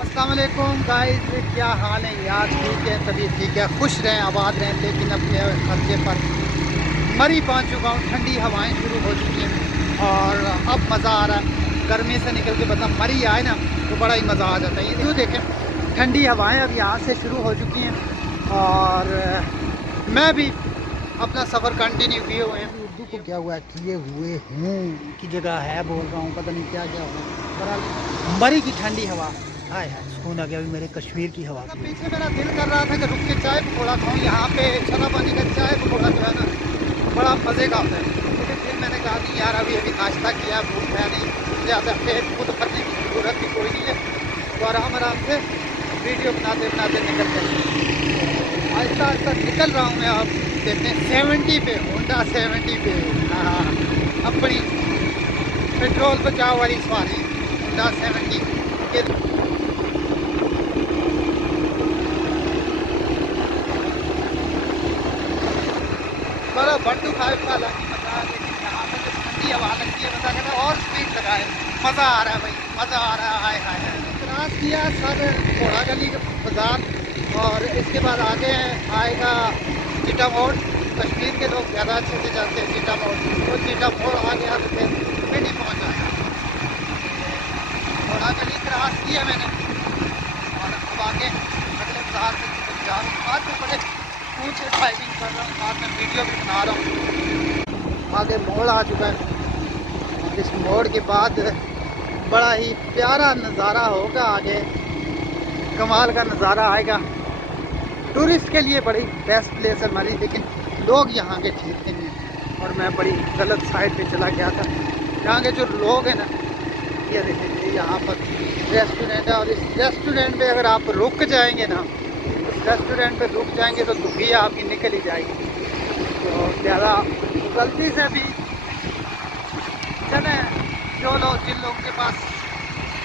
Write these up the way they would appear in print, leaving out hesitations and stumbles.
अस्सलाम वालेकुम गाइस, क्या हाल है यार? ठीक है, सभी ठीक है, खुश रहें, आबाद रहें। लेकिन अपने खर्चे पर मरी पहुंच चुका हूँ। ठंडी हवाएं शुरू हो चुकी हैं और अब मज़ा आ रहा है। गर्मी से निकल के बंदा मरी आए ना तो बड़ा ही मज़ा आ जाता है। ये क्यों देखें, ठंडी हवाएं अब यहाँ से शुरू हो चुकी हैं और मैं भी अपना सफ़र कंटिन्यू किए हुए हैं। उर्दू को क्या हुआ है, किए हुए हूँ की जगह है, बोल रहा हूँ, पता नहीं क्या क्या हुआ। बहरहाल मरी की ठंडी हवा, हाय हाय सुकून आ गया अभी मेरे कश्मीर की हवा। पीछे मेरा दिल कर रहा था कि रुक के चाय पकौड़ा खाऊँ। यहाँ पे छनापानी का चाय पकौड़ा जो है ना बड़ा मज़े का होता है। लेकिन फिर मैंने कहा कि यार अभी नाश्ता किया, भूख है नहीं, ज़्यादा पेट खुद भरने की ज़रूरत भी कोई नहीं है, तो आराम आराम से वीडियो बनाते बनाते निकलते हैं। आहिस्ता आहिस्ता निकल रहा हूँ मैं। अब देखते हैं 70 पे, होंडा 70 पे। हाँ, अपनी पेट्रोल बचाव वाली सवारी होंडा 70 ये बड़ा बंडू खाए वाला मज़ा। लेकिन यहाँ पर जो ठंडी हवा लगती है बता कहता और स्पीड लगाए, मज़ा आ रहा है भाई, मज़ा आ रहा है। हाय हाय क्रॉस किया सर घोड़ा गली बाज़ार और इसके बाद आगे आएगा चिटा मोड़। कश्मीर के लोग ज़्यादा अच्छे से जानते हैं चिटा मोड़। तो चिटा मोड़ आ गया तो फिर पिंडी पहुँच जाता। घोड़ा गली क्रॉस किया मैंने और अब आगे अगले बाज़ार से जा रहा हूँ। आज मैं बड़े ऊँचे ड्राइविंग कर रहा हूँ, साथ में वीडियो भी बना रहा हूँ। आगे मोड़ आ चुका है। इस मोड़ के बाद बड़ा ही प्यारा नज़ारा होगा, आगे कमाल का नज़ारा आएगा। टूरिस्ट के लिए बड़ी बेस्ट प्लेस है हमारी, लेकिन लोग यहाँ के ठीक नहीं हैं और मैं बड़ी गलत साइड पे चला गया था। यहाँ के जो लोग हैं ना, ये देखिए यहाँ पर रेस्टोरेंट है और इस रेस्टोरेंट पे अगर आप रुक जाएंगे ना, इस रेस्टोरेंट पे रुक जाएंगे तो दुखिया आपकी निकल ही जाएगी। तो ज़्यादा गलती से भी चले, जो लोग जिन लोगों के पास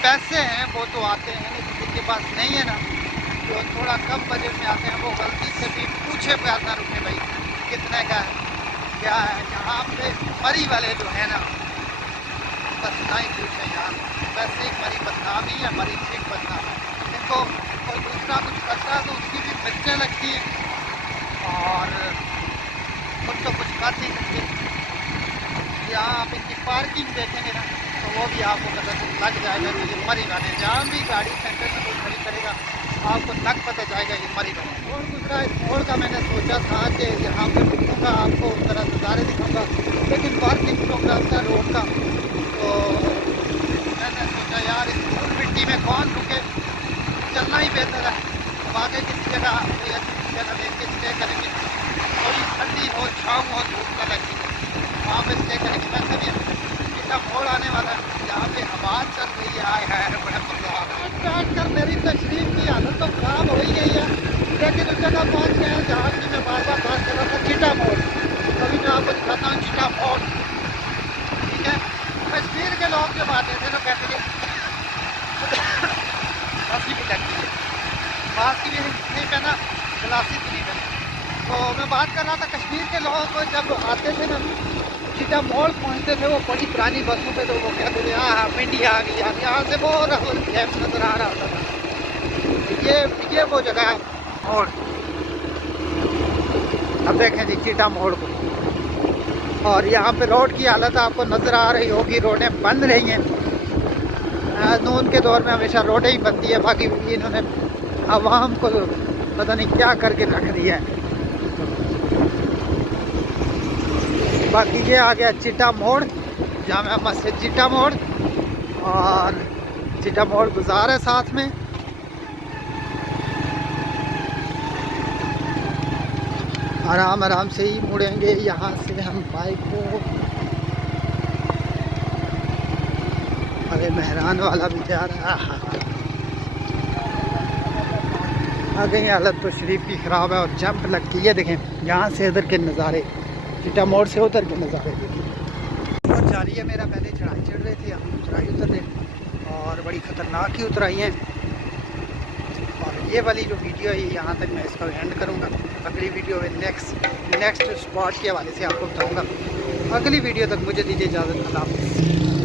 पैसे हैं वो तो आते हैं, लेकिन जिनके पास नहीं है ना, जो थोड़ा कम बजट में आते हैं, वो गलती से भी पूछे प्यार ना रुके भाई कितने का है क्या है। यहाँ पे मरी वाले जो है ना बस ना ही पूछे यार, वैसे ही मरी बदनामी है, मरी ठीक बदनाम है। इनको कोई दूसरा कुछ करता है तो उसकी भी बच्चे लगती है और खुद तो कुछ कर नहीं सकती। यहाँ आप इनकी पार्किंग देखेंगे ना तो वो भी आपको पता लग जाएगा कि ये मरी वाले। जहाँ भी गाड़ी सेंटर में कोई खड़ी करेगा आपको लग पता जाएगा ये मरी वाले। और दूसरा इस मोड़ का मैंने सोचा था कि यहाँ पर रुकूँगा, आपको ज़रा नज़ारे दिखाऊँगा, लेकिन पार्किंग प्रोग्राम था रोड का, तो मैंने सोचा यार इस धूल मिट्टी में कौन रुके, चलना ही बेहतर है। अब आगे किसी जगह कोई अच्छी जगह लेके स्टे करेंगे, थोड़ी ठंडी हो, छाँव हो, धूप न लगी, वहाँ पे स्टे करेंगे। वैसे भी इतना मोड़ आने वाला है, यहाँ पे आवाज़ चल रही है, आए है बड़ा मजा आ रहा है। स्टार्ट कर मेरी तशरीफ की हालत तो खराब हो ही गई है, लेकिन उस जगह पहुँच गए हैं जहाँ की मैं बार बार बात कर रहा था, चिटा मोड़। अभी मैं आपको दिखाता हूँ चिटा मोड़, ठीक है। कश्मीर के लोग जब आते थे तो कहते थे हंसी भी लगती है, मास्क की भी नहीं पहना, ग्लासेस भी नहीं पहना। तो मैं बात कर रहा था कश्मीर के लोगों को जब आते थे ना चिटा मोड़ पहुँचते थे वो बड़ी पुरानी बसों पे, तो वो कहते थे हाँ हाँ पिंडी आ गई। यहाँ से वो राहुल गैप नज़र आ रहा होता था। ये वो जगह है मोड़। अब देखें जी चिटा मोड़ को, और यहाँ पे रोड की हालत आपको नज़र आ रही होगी, रोडें बंद रही हैं। नून के दौर में हमेशा रोडें ही बनती है, बाकी इन्होंने आवाम को पता नहीं क्या करके रख दिया है। बाकी ये आ गया चिटा मोड़, जामा मस्जिद चिटा मोड़, और चिटा मोड़ बाज़ार है साथ में। आराम आराम से ही मुड़ेंगे यहाँ से हम बाइक को। अरे मेहरान वाला भी जा रहा है। आगे हालत तो शरीफ की ख़राब है और जंप लगती है। देखें यहाँ से इधर के नज़ारे, चिटा मोड़ से उधर के नज़ारे देखिए। और जा रही है मेरा, पहले चढ़ाई चढ़ रहे थे, हम चढ़ाई उतर रहे और बड़ी ख़तरनाक ही उतराई हैं। और ये वाली जो वीडियो है यहाँ तक मैं इसका एंड करूँगा। अगली वीडियो में नेक्स्ट स्पॉट के हवाले से आपको बताऊँगा। अगली वीडियो तक मुझे दीजिए इजाज़त। अल्लाह हाफ़िज़।